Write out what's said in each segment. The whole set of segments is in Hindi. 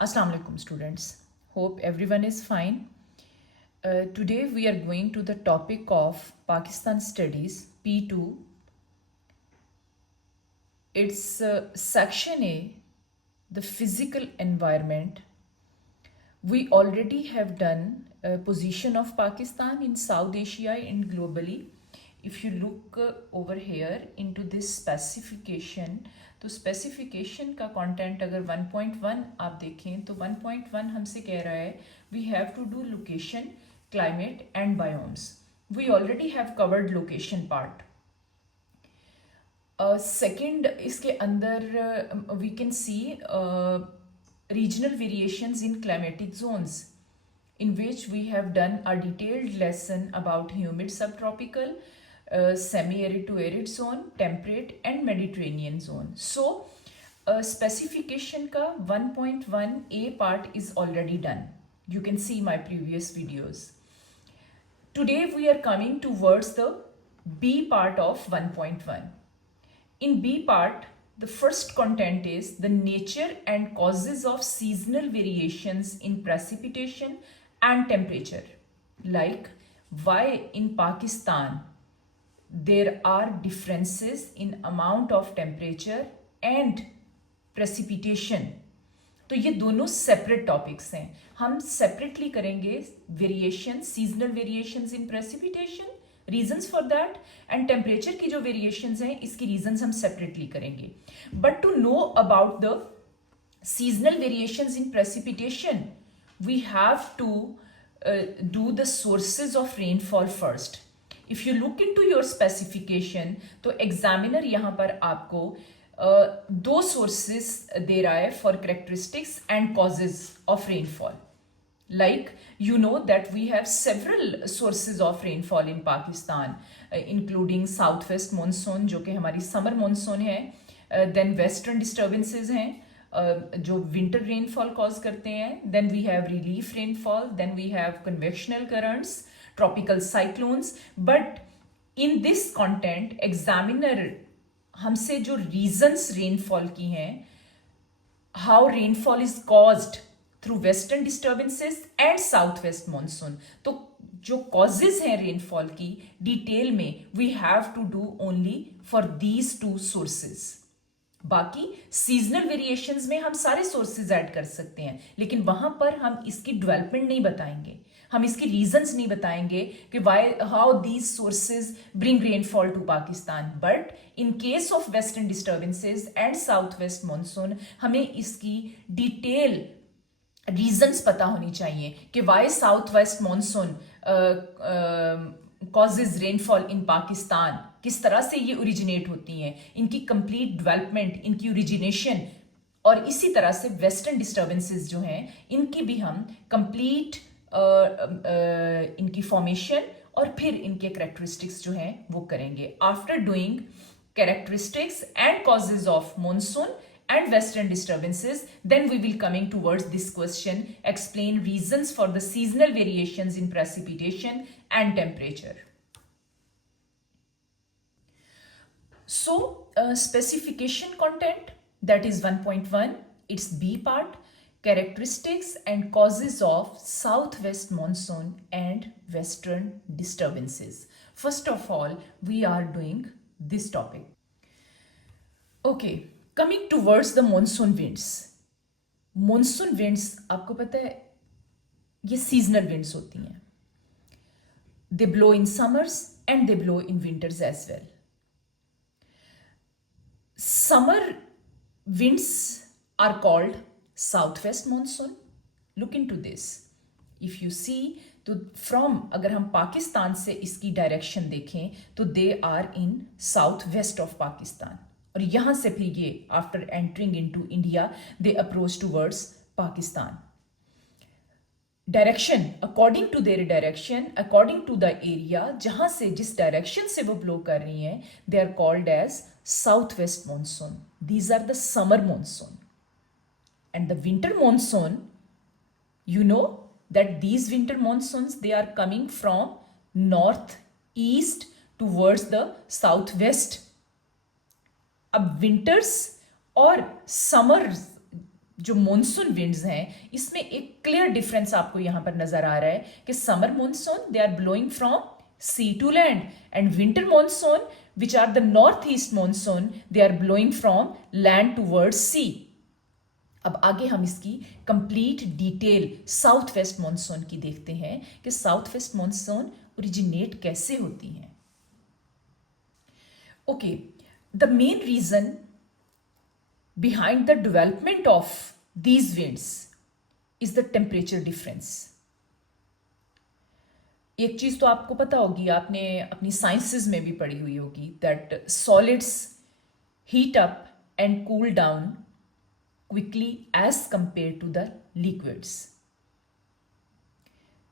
Assalamu alaikum students. Hope everyone is fine. Today we are going to the topic of Pakistan Studies P2. It's section A, the physical environment. We already have done a position of Pakistan in South Asia and globally. If you look over here into this specification, तो स्पेसिफिकेशन का कंटेंट अगर 1.1 आप देखें तो 1.1 हमसे कह रहा है we have to do location climate and biomes. We already have covered location part. Second इसके अंदर we can see regional variations in climatic zones, in which we have done a detailed lesson about humid subtropical, semi-arid to arid zone, temperate and Mediterranean zone. So specification ka 1.1 A part is already done. You can see my previous videos. Today we are coming towards the B part of 1.1. In B part, the first content is the nature and causes of seasonal variations in precipitation and temperature. Like why in Pakistan there are differences in amount of temperature and precipitation. तो ये दोनों सेपरेट टॉपिक्स हैं. हम सेपरेटली करेंगे variation, seasonal variations in precipitation, reasons for that, and temperature की जो वेरिएशंस हैं इसकी रीजंस हम सेपरेटली करेंगे. But to know about the seasonal variations in precipitation we have to do the sources of rainfall first. If you look in to your specification तो एग्जामिनर यहाँ पर आपको दो सोर्सेज दे रहा है for characteristics and causes of rainfall. Like you know that we have several sources of rainfall in Pakistan, including southwest monsoon जो कि हमारी summer monsoon है, then western disturbances हैं जो winter rainfall cause करते हैं, then we have relief rainfall, then we have convectional currents, tropical cyclones. But in this content examiner हमसे जो reasons rainfall की हैं, how rainfall is caused through western disturbances and south west monsoon, तो जो कॉजेज हैं रेनफॉल की डिटेल में we have to do only for these two sources. बाकी सीजनल वेरिएशंस में हम सारे सोर्सेज ऐड कर सकते हैं, लेकिन वहां पर हम इसकी डेवलपमेंट नहीं बताएंगे, हम इसकी रीजंस नहीं बताएंगे कि why how these sources bring rainfall to Pakistan. But in case of western disturbances and south west monsoon हमें इसकी डिटेल रीजंस पता होनी चाहिए कि why south west monsoon causes rainfall in Pakistan, किस तरह से ये ओरिजिनेट होती हैं, इनकी कंप्लीट डेवलपमेंट, इनकी ओरिजिनेशन, और इसी तरह से वेस्टर्न डिस्टर्बेंसेस जो हैं इनकी भी हम कंप्लीट इनकी फॉर्मेशन और फिर इनके कैरेक्टरिस्टिक्स जो हैं वो करेंगे. After doing characteristics and causes of monsoon and western disturbances, then we will coming towards this question, explain reasons for the seasonal variations in precipitation and temperature. So specification content, that is 1.1, its B part, characteristics and causes of southwest monsoon and western disturbances. First of all, we are doing this topic. Okay, coming towards the monsoon winds. Monsoon winds आपको पता है ये सीजनल विंड्स होती हैं. They blow in summers and they blow in winters as well. Summer winds are called south west monsoon. Look in to this. If you see तो फ्रॉम, अगर हम पाकिस्तान से इसकी डायरेक्शन देखें तो they are in south west of Pakistan, और यहां से फिर ये after entering into India they approach towards Pakistan. Direction according to their direction, according to the area जहां से, जिस डायरेक्शन से वो ब्लो कर रही हैं, they are called as south west monsoon. These are the summer monsoon. And the winter monsoon, you know that these winter monsoons, they are coming from north east towards the southwest. अब विंटर्स और समर्स जो मॉनसून विंड्स हैं इसमें एक क्लियर डिफरेंस आपको यहां पर नजर आ रहा है कि summer monsoon they are blowing from sea to land and winter monsoon which are the north east monsoon they are blowing from land towards sea. अब आगे हम इसकी complete detail south west monsoon की देखते हैं कि साउथ वेस्ट मॉनसून ओरिजिनेट कैसे होती हैं। Okay, the main reason behind the development of these winds is the temperature difference. एक चीज तो आपको पता होगी, आपने अपनी साइंसेस में भी पढ़ी हुई होगी, that solids heat up and cool down quickly as compared to the liquids.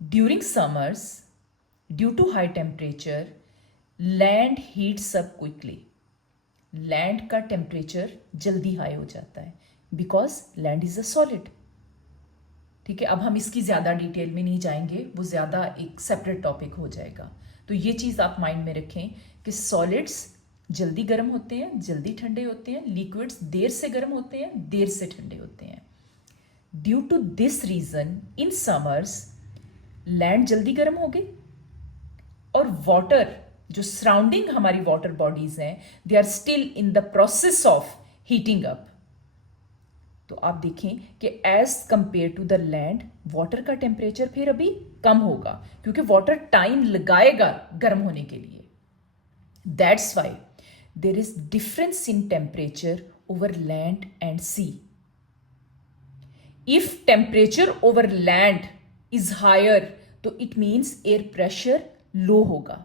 During summers, due to high temperature, land heats up quickly. Land का टेम्परेचर जल्दी हाई हो जाता है because land is a solid. ठीक है, अब हम इसकी ज़्यादा डिटेल में नहीं जाएंगे, वो ज़्यादा एक सेपरेट टॉपिक हो जाएगा। तो ये चीज़ आप माइंड में रखें कि सॉलिड्स जल्दी गर्म होते हैं, जल्दी ठंडे होते हैं, लिक्विड्स देर से गर्म होते हैं, देर से ठंडे होते हैं। Due to this reason in summers land जल्दी गर्म हो गई और वाटर जो सराउंडिंग हमारी वाटर बॉडीज हैं they are still in the process of heating up. तो आप देखें कि as compare to the land water का टेम्परेचर फिर अभी कम होगा क्योंकि वाटर टाइम लगाएगा गर्म होने के लिए। That's why there is difference in temperature over land and sea. If temperature over land is higher तो it means air pressure low होगा।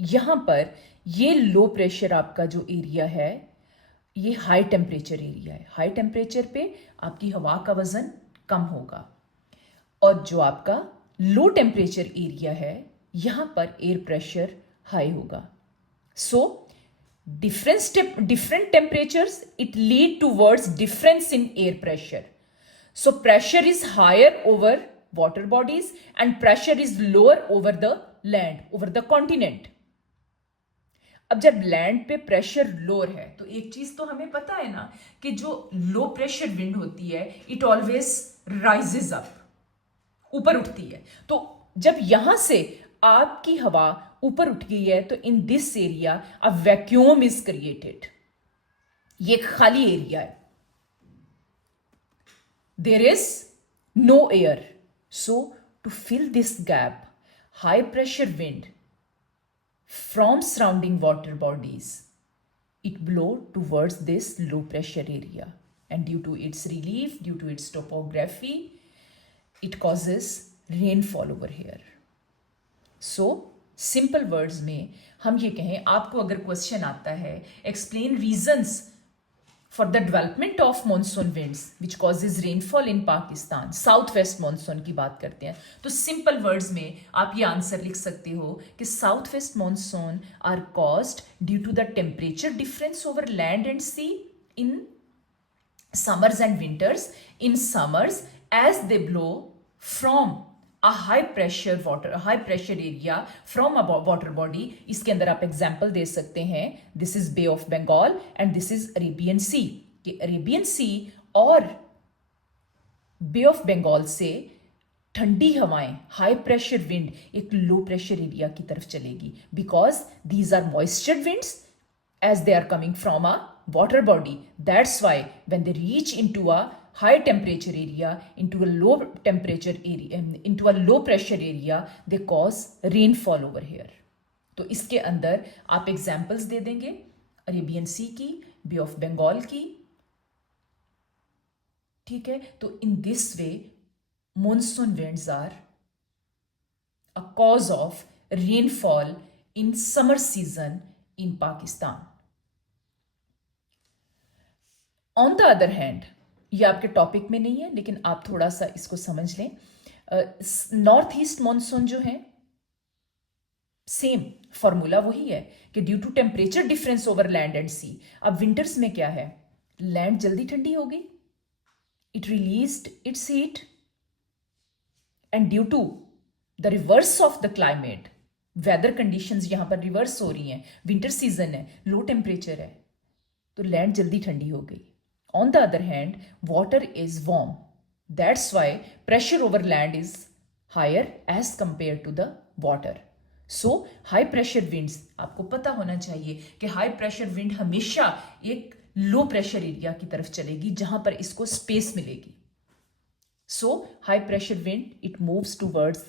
यहां पर ये लो प्रेशर आपका जो एरिया है ये हाई टेम्परेचर एरिया है। हाई टेम्परेचर पे आपकी हवा का वजन कम होगा और जो आपका लो टेम्परेचर एरिया है यहां पर एयर प्रेशर हाई होगा। सो different temperatures it lead towards difference in air pressure. So pressure is higher over water bodies and pressure is lower over the land, over the continent. अब जब लैंड पे प्रेशर लोअर है तो एक चीज तो हमें पता है ना कि जो लो प्रेशर विंड होती है इट ऑलवेज राइजेस अप, ऊपर उठती है। तो जब यहां से आपकी हवा ऊपर उठ गई है तो in this area a vacuum is created. ये एक खाली एरिया है, there is no air. So to fill this gap high pressure wind from surrounding water bodies it blow towards this low pressure area and due to its relief, due to its topography, it causes rainfall over here. So simple words में हम ये कहें, आपको अगर क्वेश्चन आता है explain reasons for the development of monsoon winds which causes rainfall in Pakistan, south west monsoon की बात करते हैं तो सिंपल वर्ड्स में आप ये आंसर लिख सकते हो कि south west monsoon are caused due to the temperature difference over land and sea in summers and winters. In summers as they blow from a high pressure area from a water body, इसके अंदर आप एग्जाम्पल दे सकते हैं this is Bay of Bengal and this is Arabian Sea. कि अरेबियन सी और बे ऑफ बंगाल से ठंडी हवाएं हाई प्रेशर विंड एक लो प्रेशर एरिया की तरफ चलेगी because these are moistured winds as they are coming from a water body. That's why when they reach into a high temperature area, into a low temperature area, into a low pressure area, they cause rainfall over here. तो इसके अंदर आप एग्जाम्पल्स दे देंगे अरेबियन सी की, बे ऑफ बंगाल की। ठीक है, तो in this way monsoon winds are a cause of rainfall in summer season in Pakistan. On the other hand, ये आपके टॉपिक में नहीं है लेकिन आप थोड़ा सा इसको समझ लें। नॉर्थ ईस्ट मॉनसून जो है सेम फॉर्मूला वही है कि due to temperature difference over land and sea. अब विंटर्स में क्या है, लैंड जल्दी ठंडी हो गई, it released its heat and due to the reverse of the climate weather conditions यहां पर रिवर्स हो रही हैं, विंटर सीजन है, लो टेम्परेचर है तो लैंड जल्दी ठंडी हो गई। On the other hand, water is warm. That's why pressure over land is higher as compared to the water. So high pressure winds, आपको पता होना चाहिए कि high pressure wind हमेशा एक लो प्रेशर एरिया की तरफ चलेगी जहां पर इसको स्पेस मिलेगी. So high pressure wind, it moves towards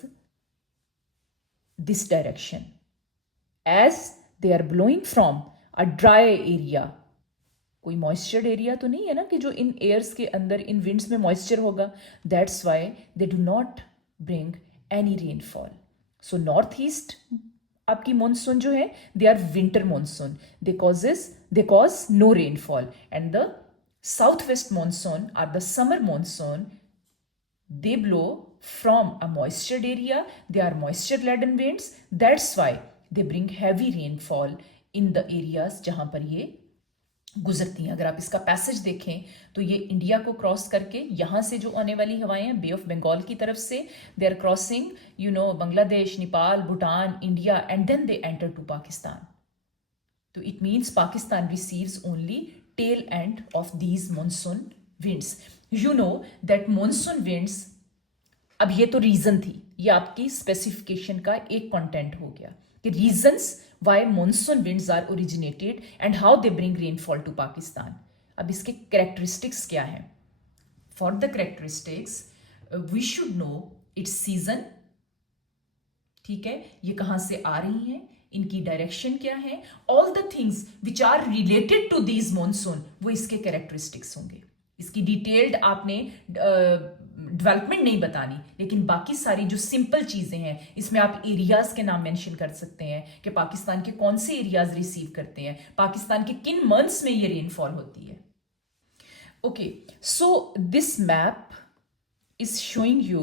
this direction as they are blowing from a dry area. कोई मॉइस्चर्ड एरिया तो नहीं है ना कि जो इन एयर्स के अंदर इन विंड्स में मॉइस्चर होगा. That's why they do not bring any rainfall. So north east आपकी मॉनसून जो है, they are winter monsoon, they cause no rainfall. And the south west monsoon are the summer monsoon. They blow from a moistured area. They are moisture laden winds. That's why they bring heavy rainfall in the areas जहां पर ये गुजरती हैं. अगर आप इसका पैसेज देखें तो ये इंडिया को क्रॉस करके यहाँ से जो आने वाली हवाएं हैं बे ऑफ बंगाल की तरफ से, they are crossing Bangladesh, Nepal, Bhutan, India, and then they enter to Pakistan. तो it means Pakistan receives only tail end of these monsoon winds. You know that monsoon winds, अब ये तो रीजन थी, ये आपकी स्पेसिफिकेशन का एक कंटेंट हो गया कि reasons why monsoon winds are originated and how they bring rainfall to Pakistan. अब इसके कैरेक्टरिस्टिक्स क्या हैं? For the characteristics we should know its season. ठीक है, ये कहां से आ रही हैं, इनकी डायरेक्शन क्या है, all the things which are related to these monsoon, वो इसके कैरेक्टरिस्टिक्स होंगे. इसकी डिटेल्ड आपने डेवलपमेंट नहीं बतानी, लेकिन बाकी सारी जो सिंपल चीजें हैं इसमें आप एरियाज के नाम मेंशन कर सकते हैं कि पाकिस्तान के कौन से एरियाज रिसीव करते हैं, पाकिस्तान के किन मंथ्स में ये रेनफॉल होती है. Okay, so this map is showing you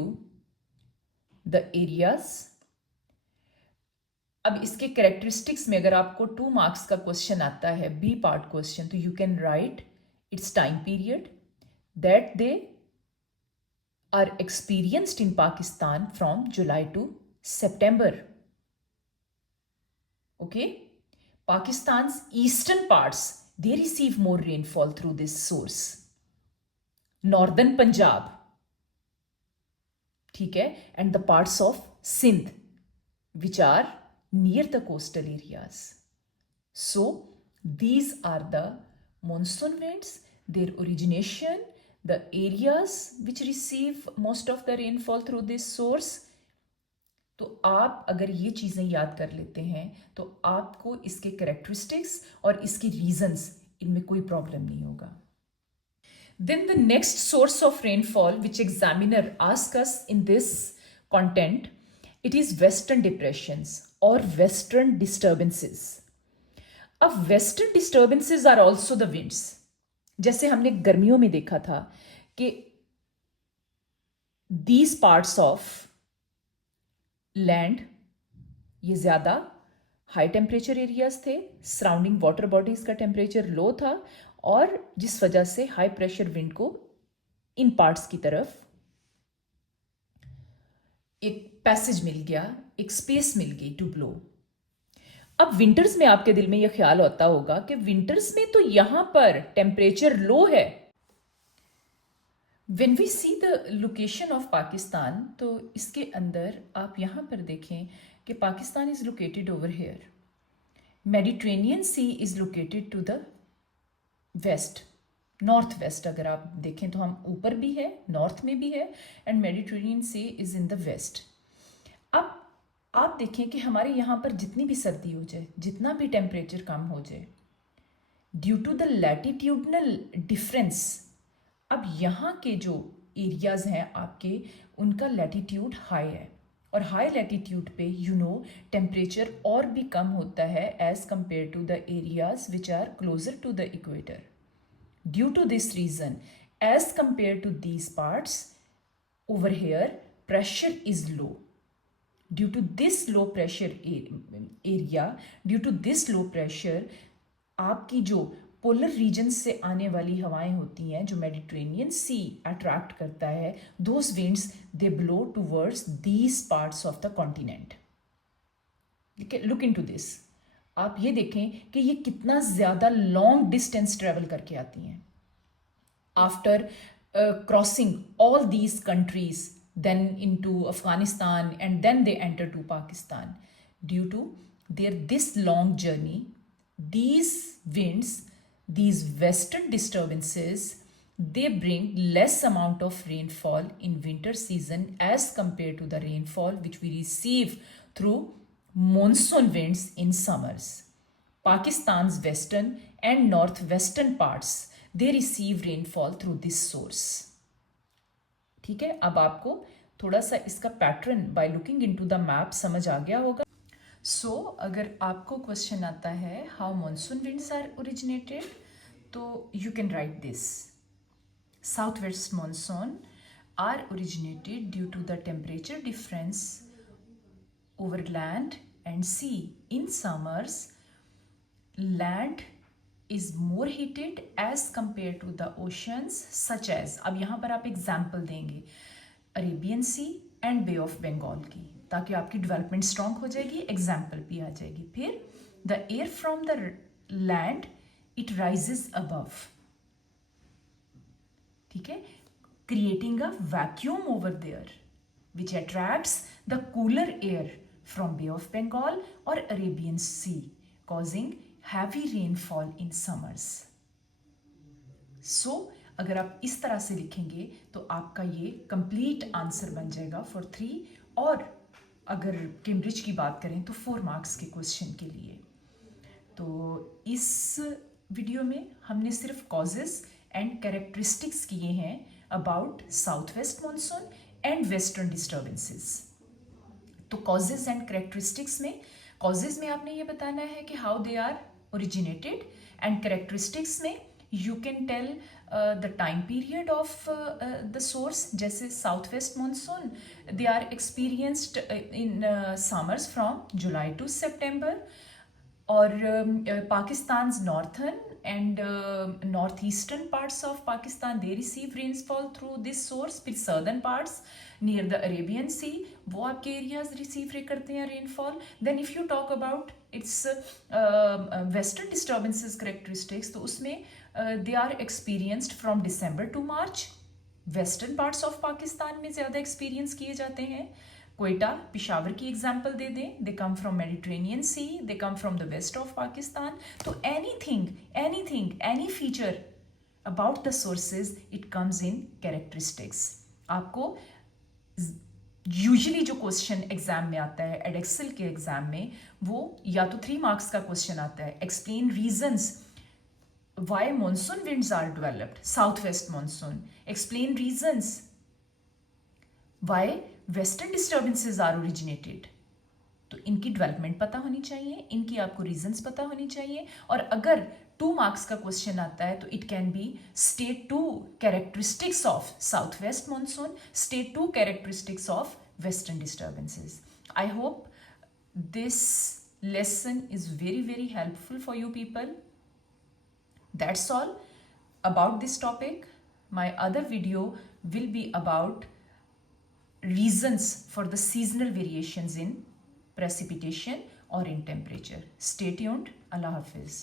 the areas. अब इसके कैरेक्टरिस्टिक्स में अगर आपको 2 मार्क्स का क्वेश्चन आता है, बी पार्ट क्वेश्चन, तो you can right it's time period that they are experienced in Pakistan from July to September. Okay, Pakistan's eastern parts, they receive more rainfall through this source. Northern Punjab, ठीक है, and the parts of Sindh which are near the coastal areas. So these are the monsoon winds, their origination, the areas which receive most of the rainfall through this source. तो आप अगर ये चीज़ें याद कर लेते हैं तो आपको इसके कैरेक्टरिस्टिक्स और इसकी रीजंस, इनमें कोई प्रॉब्लम नहीं होगा. Then the next source of rainfall which examiner ask us in this content, it is western depressions or western disturbances. अब western disturbances are also the winds. जैसे हमने गर्मियों में देखा था कि दीज पार्ट्स ऑफ लैंड ये ज्यादा हाई टेम्परेचर एरियाज थे, सराउंडिंग वाटर बॉडीज का टेम्परेचर लो था, और जिस वजह से हाई प्रेशर विंड को इन पार्ट्स की तरफ एक पैसेज मिल गया, एक स्पेस मिल गई टू ब्लो. अब विंटर्स में आपके दिल में यह ख्याल होता होगा कि विंटर्स में तो यहां पर टेम्परेचर लो है. When we see the location of Pakistan, तो इसके अंदर आप यहां पर देखें कि Pakistan is located over here. Mediterranean sea is located to the west, north west. अगर आप देखें तो हम ऊपर भी है, नॉर्थ में भी है, and Mediterranean sea is in the west. अब आप देखें कि हमारे यहाँ पर जितनी भी सर्दी हो जाए, जितना भी टेम्परेचर कम हो जाए, due to the latitudinal difference, अब यहाँ के जो एरियाज हैं आपके, उनका लैटिट्यूड हाई है, और हाई लैटिट्यूड पे टेम्परेचर और भी कम होता है as compare to the areas which are closer to the equator. Due to this reason, as compare to these parts over here, pressure is low. Due to this low pressure area, due to this low pressure, आपकी जो पोलर रीजन से आने वाली हवाएं होती हैं, जो मेडिटेरेनियन सी अट्रैक्ट करता है, those winds they blow towards these parts of the continent. Look into this. आप ये देखें कि ये कितना ज़्यादा लॉन्ग डिस्टेंस ट्रेवल करके आती हैं. After crossing all these countries, then into Afghanistan, and then they enter to Pakistan. Due to their this long journey, these winds, these western disturbances, they bring less amount of rainfall in winter season as compared to the rainfall which we receive through monsoon winds in summers. Pakistan's western and northwestern parts, they receive rainfall through this source. ठीक है, अब आपको थोड़ा सा इसका pattern by looking into the map समझ आ गया होगा. सो अगर आपको क्वेश्चन आता है how monsoon winds are originated, तो you can write this. Southwest monsoon are originated due to the temperature difference over land and sea. In summers, land is more heated as compared to the oceans such as, अब यहाँ पर आप एग्जाम्पल देंगे Arabian sea and bay of Bengal की, ताकि आपकी डेवलपमेंट स्ट्रॉन्ग हो जाएगी, एग्जाम्पल भी आ जाएगी. फिर the air from the land it rises above, ठीक है, creating a vacuum over there which attracts the cooler air from Bay of Bengal or Arabian Sea, causing heavy rainfall in summers. So अगर आप इस तरह से लिखेंगे तो आपका ये कंप्लीट आंसर बन जाएगा फॉर 3, और अगर कैम्ब्रिज की बात करें तो 4 मार्क्स के क्वेश्चन के लिए. तो इस वीडियो में हमने सिर्फ कॉजेस एंड कैरेक्टरिस्टिक्स किए हैं about south west monsoon and western disturbances. तो कॉजेज एंड कैरेक्टरिस्टिक्स में, कॉजेज में आपने ये बताना है कि how they are originated, and characteristics में you can tell the time period of the source. जैसे south west monsoon they are experienced in summers from July to September, और Pakistan's northern and northeastern parts of Pakistan, they receive rainfall through this source. फिर southern parts near the Arabian Sea, वो आपके areas receive करते हैं rainfall. Then if you talk about its western disturbances characteristics, तो उसमें they are experienced from December to March. Western parts of Pakistan में ज़्यादा experience किए जाते हैं. कोयटा, पिशावर की एग्जाम्पल दे दें, they come from Mediterranean Sea, they come from the west of Pakistan. तो any feature about the sources it comes in characteristics. आपको यूजुअली जो क्वेश्चन एग्जाम में आता है एडेक्सल के एग्जाम में, वो या तो 3 मार्क्स का क्वेश्चन आता है, explain reasons why monsoon winds are developed, south west monsoon, explain reasons why western disturbances are originated. तो इनकी डेवलपमेंट पता होनी चाहिए, इनकी आपको रीजंस पता होनी चाहिए. और अगर 2 मार्क्स का क्वेश्चन आता है तो it can be state 2 characteristics of south west monsoon, state 2 characteristics of western disturbances. I hope this lesson is very helpful for you people. That's all about this topic. My other video will be about reasons for the seasonal variations in precipitation or in temperature. Stay tuned. Allah Hafiz.